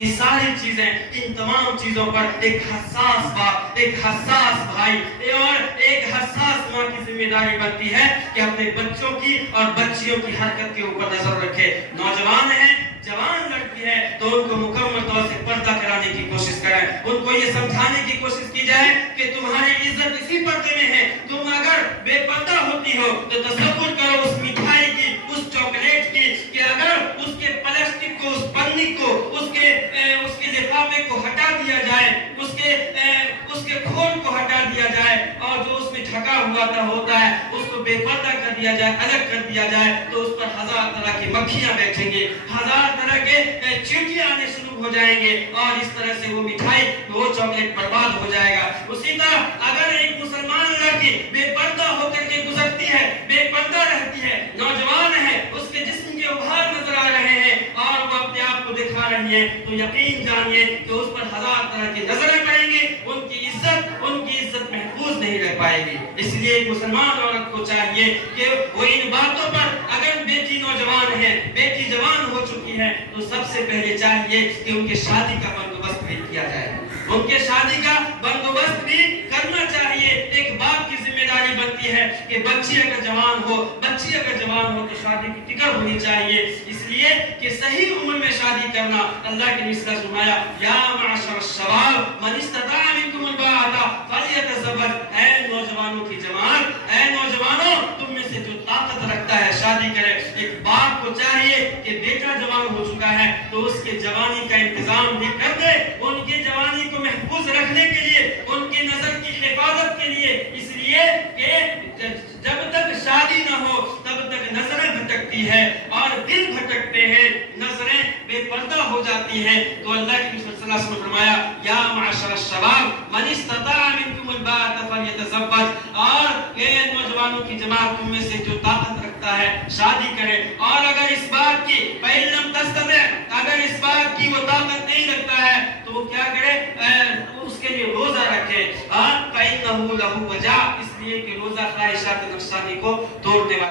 یہ ساری چیزیں، ان تمام چیزوں پر ایک حساس باپ، ایک حساس بھائی اور ایک حساس ماں کی ذمہ داری بنتی ہے کہ اپنے بچوں کی اور بچیوں کی حرکت کے اوپر نظر رکھے۔ نوجوان ہیں، جوان لڑکی ہے تو ان کو مکمل طور سے پردہ کرانے کی کوشش کریں، ان کو یہ سمجھانے کی کوشش کی جائے کہ تمہاری عزت اسی پردے میں ہے۔ تم اگر بے پردہ ہوتی ہو تو تصور کرو اس مٹھائی کی، اس چاکلیٹ کی، کہ اگر اس کے پلاسٹک کو، اس پنی کو، اس کے لفافے کو ہٹا دیا جائے، اس کے کھول کو ہٹا دیا جائے اور جو اس میں ڈھکا ہوا ہوتا ہے اس کو بے پردہ کر دیا جائے، الگ کر دیا جائے تو اس پر ہزار طرح کی مکھیاں بیٹھیں گے، ہزار طرح کے چیونٹے آنے شروع ہو جائیں گے اور اس طرح سے وہ مٹھائی، وہ چاکلیٹ برباد ہو جائے گا۔ اسی طرح اگر ایک مسلمان لڑکی بے پردہ ہو کر کے گزرتی ہے، بے پردہ رہتی ہے، نوجوان ہے، اس کے جسم کے ابھار نظر آ رہے ہیں اور وہ اپنے آپ کو دکھا رہی ہے تو یقین جانیے کہ اس پر ہزار طرح کی نظریں پڑیں گی، ان کی عزت محفوظ نہیں رہ پائے گی۔ اس لیے ایک مسلمان عورت کو چاہیے کہ وہ ان باتوں پر، اگر بیٹی نوجوان ہے، بیٹی جوان ہو چکی ہے تو سب سے پہلے چاہیے کہ ان کے شادی کا بندوبست بھی کیا جائے، ان کے شادی کا بندوبست بھی کرنا چاہیے۔ ایک باپ کی ذمہ داری بنتی ہے کہ بچی اگر جوان ہو تو شادی کی فکر ہونی چاہیے، اس لیے کہ صحیح عمر میں شادی کرنا۔ اللہ کے نبی نے فرمایا یا معاشر الشباب من استطاع منکم الباءۃ فلیتزوج، اے نوجوانوں کی جماعت، اے نوجوانوں تم میں سے جو طاقت رکھتا ہے شادی کرے۔ ایک باپ کو چاہیے کہ بیٹا جوان ہو چکا ہے تو اس کے جوانی کا انتظام بھی کر دے، ان کی جوانی کو محفوظ رکھنے کے لیے، ان کی نظر کی حفاظت کے لیے، اس لیے کہ جب تک شادی نہ ہو تب تک نظریں بھٹکتی ہے اور دل بھٹکتے ہیں، نظریں بے پردہ ہو جاتی ہیں۔ تو اللہ کے نبی صلی اللہ علیہ وسلم نے فرمایا یا معاشر الشباب من استطاع منکم الباءۃ فلیتزوج، اور اے نوجوانوں کی جماعت تم میں سے جو طاقت رکھتا ہے شادی کرے، اور اگر اس بات کی فإن لم تستطع، اگر اس بات کی وہ طاقت نہیں رکھتا ہے تو وہ کیا کرے، اس کے لیے روزہ رکھے، فإنہ لہ وجاء، اس لیے کہ روزہ خواہشات نفسانی کو توڑنے والا